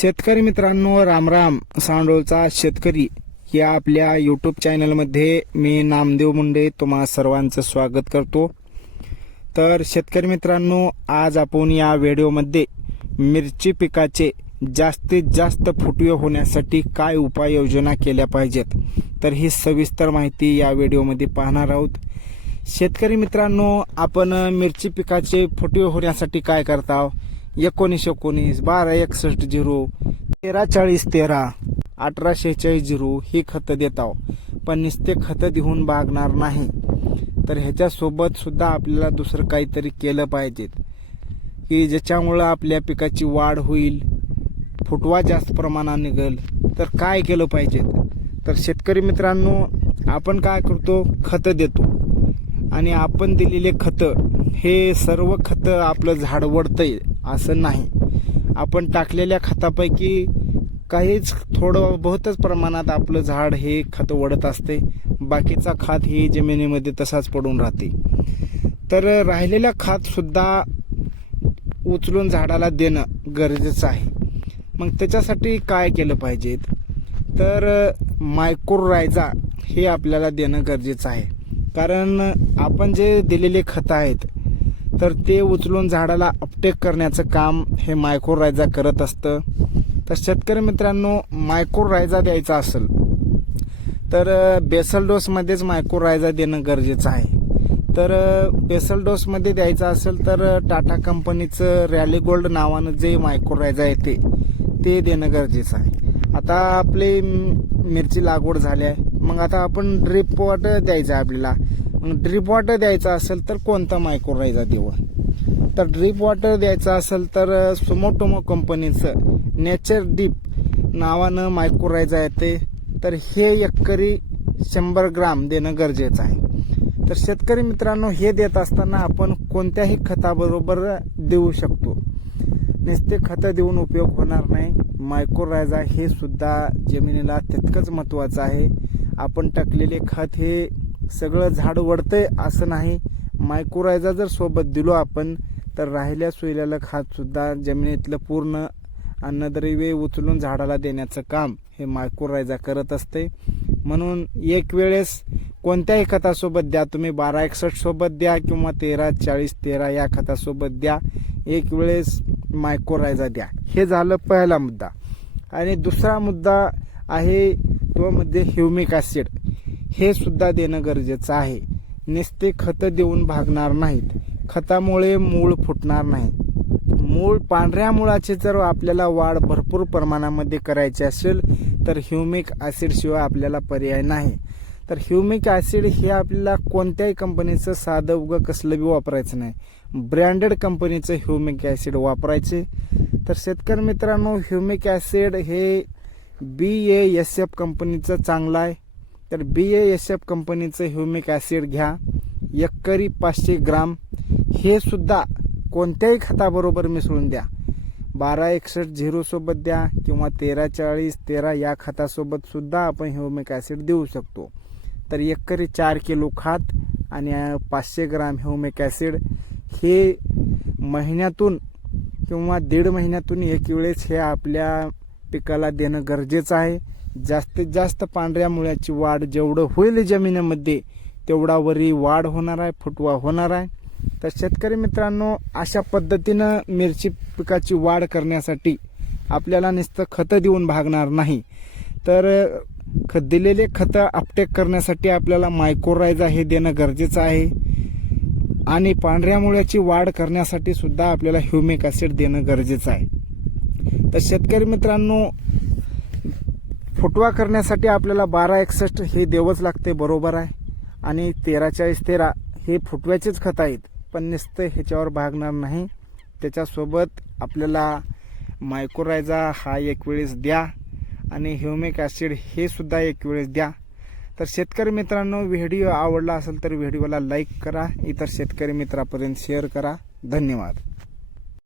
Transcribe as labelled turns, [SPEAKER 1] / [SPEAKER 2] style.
[SPEAKER 1] शेतकरी मित्रांनो रामराम सांडोळचा शेतकरी या आपल्या यूट्यूब चॅनलमध्ये मी नामदेव मुंडे तुम्हा सर्वांचं स्वागत करतो. तर शेतकरी मित्रांनो आज आपण या व्हिडिओमध्ये मिरची पिकाचे जास्तीत जास्त फुटवे होण्यासाठी काय उपाययोजना केल्या पाहिजेत? तर ही सविस्तर माहिती या व्हिडिओमध्ये पाहणार आहोत. शेतकरी मित्रांनो आपण मिरची पिकाचे फुटवे होण्यासाठी काय करता? एकोणीस एकोणीस बारा एकसष्ट झिरो तेरा चाळीस तेरा अठरा चाळीस झिरो ही खतं देताव. पण नुसते खतं देऊन बागणार नाही. तर ह्याच्यासोबत सुद्धा आपल्याला दुसरं काहीतरी केलं पाहिजेत. की ज्याच्यामुळं आपल्या पिकाची वाढ होईल फुटवा जास्त प्रमाणात निघेल तर काय केलं पाहिजेत? तर शेतकरी मित्रांनो आपण काय करतो? खतं देतो. आणि आपण दिलेले खतं हे सर्व खतं आपलं झाड वडतंय. असं नाही. आपण टाकलेल्या खतापैकी काहीच थोडं बहुतच प्रमाणात आपलं झाड हे खत वडत असते. बाकीचा खात ही जमिनीमध्ये तसाच पडून राहते. तर राहिलेला खातसुद्धा उचलून झाडाला देणं गरजेचं आहे. मग त्याच्यासाठी काय केलं पाहिजेत? तर मायक्रोरायझा हे आपल्याला देणं गरजेचं आहे. कारण आपण जे दिलेले खतं आहेत तर ते उचलून झाडाला अपटेक करण्याचं काम हे मायक्रोरायझा करत असतं. तर शेतकरी मित्रांनो मायक्रोरायझा द्यायचा असेल तर बेसल डोसमध्येच मायक्रोरायझा देणं गरजेचं आहे. तर बेसल डोसमध्ये द्यायचं असेल तर टाटा कंपनीचं रॅली गोल्ड नावानं जे मायक्रोरायझा येते ते देणं गरजेचं आहे. आता आपली मिरची लागवड झाली आहे. मग आता आपण ड्रिप वॉटर द्यायचं आहे आपल्याला. मग ड्रिप वॉटर द्यायचं असेल तर कोणता मायक्रोरायझा देऊ तर ड्रिप वॉटर द्यायचं असेल तर सुमोटोमो कंपनीचं नेचर डीप नावानं मायक्रोरायझा येते. तर हे एकरी शंभर ग्राम देणं गरजेचं आहे. तर शेतकरी मित्रांनो हे देत असताना आपण कोणत्याही खताबरोबर देऊ शकतो. नुसते खतं देऊन उपयोग होणार नाही. मायक्रोरायझा हे सुद्धा जमिनीला तितकंच महत्त्वाचं आहे. आपण टाकलेले खत हे सगळं झाड वडतंय असं नाही. मायक्रोरायझा जर सोबत दिलो आपण तर राहिल्या सोयल्याला खातसुद्धा जमिनीतलं पूर्ण अन्नद्रव्य उचलून झाडाला देण्याचं काम हे मायक्रोरायझा करत असते म्हणून एक वेळेस कोणत्याही खतासोबत द्या तुम्ही बारा एकसष्ट सोबत द्या किंवा तेरा चाळीस तेरा या खतासोबत द्या एक वेळेस मायक्रोरायझा द्या. हे झालं पहिला मुद्दा. आणि दुसरा मुद्दा आहे तो म्हणजे ह्युमिक ॲसिड. हे सुद्धा देणं गरजेचं आहे. नुसते खतं देऊन भागणार नाहीत. खतामुळे मूळ फुटणार नाही मूळ पांढऱ्या मुळाची जर आपल्याला वाढ भरपूर प्रमाणामध्ये करायची असेल तर ह्युमिक ॲसिडशिवाय आपल्याला पर्याय नाही. तर ह्युमिक ॲसिड हे आपल्याला कोणत्याही कंपनीचं साधं उगं कसलं बी वापरायचं नाही. ब्रँडेड कंपनीचं ह्युमिक ॲसिड वापरायचे. तर शेतकरी मित्रांनो ह्युमिक ॲसिड हे बी ए एस एफ कंपनीचं चांगलं आहे. तर बी ए एस एफ कंपनीचं ह्युमिक ॲसिड घ्या. एकरी पाचशे ग्राम. हे सुद्धा कोणत्याही खताबरोबर मिसळून द्या. बारा एकसष्ट झिरोसोबत द्या किंवा तेरा चाळीस तेरा या खतासोबत सुद्धा आपण ह्युमिक ॲसिड देऊ शकतो. तर एकरी चार किलो खात आणि पाचशे ग्राम ह्युमिक ॲसिड हे महिन्यातून किंवा दीड महिन्यातून एक वेळेस हे आपल्या पिकाला देणं गरजेचं आहे. जास्तीत जास्त पांढऱ्या मुळ्याची वाढ जेवढं होईल जमिनीमध्ये तेवढा वरी वाढ होणार आहे फुटवा होणार आहे. तर शेतकरी मित्रांनो अशा पद्धतीनं मिरची पिकाची वाढ करण्यासाठी आपल्याला नुसतं खतं देऊन भागणार नाही. तर ख दिलेले खतं अपटेक करण्यासाठी आपल्याला मायक्रोरायझा हे देणं गरजेचं आहे. आणि पांढऱ्या मुळ्याची वाढ करण्यासाठी सुद्धा आपल्याला ह्युमिक ॲसिड देणं गरजेचं आहे. तर शेतकरी मित्रांनो फुटवा करण्यासाठी आपल्याला बारा एकसष्ट हे देवच लागते बरोबर आहे. आणि तेरा चाळीस तेरा हे फुटव्याचेच खत आहेत. पण नुसतं ह्याच्यावर भागणार नाही. त्याच्यासोबत आपल्याला मायक्रोरायझा हा एक वेळेस द्या आणि ह्युमिक ॲसिड हे सुद्धा एक वेळेस द्या. तर शेतकरी मित्रांनो व्हिडिओ आवडला असेल तर व्हिडिओला लाईक करा. इतर शेतकरी मित्रापर्यंत शेअर करा. धन्यवाद.